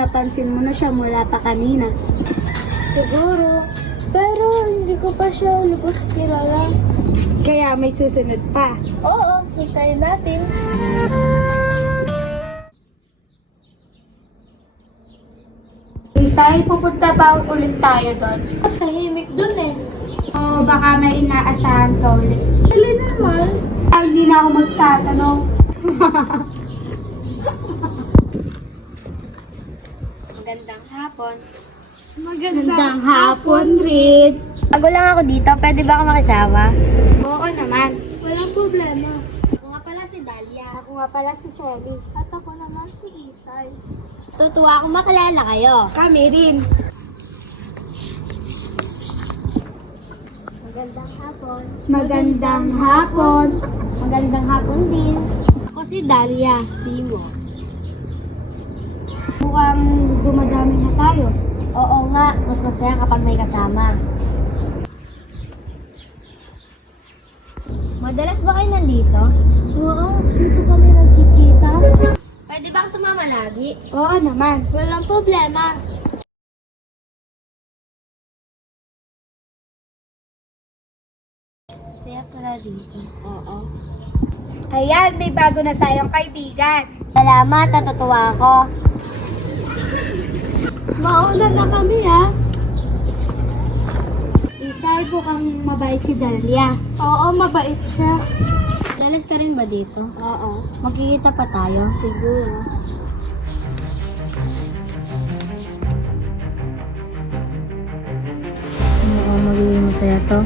napansin mo na siya mula pa kanina. Siguro. Pero hindi ko pa siya lubos kilala. Kaya may susunod pa. Oo, hintayin natin. Isay, pupunta ba ulit tayo doon? Tahimik dun eh. O baka may inaasahan ka ulit. Dali naman. Ay, hindi na ako magtatanong. Magandang hapon. Magandang hapon, Reed. Bago lang ako dito, pwede ba ako makisama? Oo naman. Walang problema. Ako nga pala si Dalia. Ako nga pala si Sally. At ako naman si Isay. Tutuwa akong makilala kayo. Kami rin. Magandang hapon. Magandang hapon. Magandang hapon din. Ako si Dalia. Simo. Mukhang dumadami na tayo. Oo nga, mas masaya kapag may kasama. Madalas ba kayo nandito? Oo, dito kami nagkikita. Pwede ba ako sumama lagi? Oo naman. Walang problema. Saya pala dito. Oo. Ayan, may bago na tayong kaibigan. Salamat, natutuwa ako. Mauna na kami, ha? Isay, mukhang mabait si Dalia. Oo, mabait siya. Dalas ka rin ba dito? Oo. Magkikita pa tayo? Siguro. Mukhang magiging masaya to.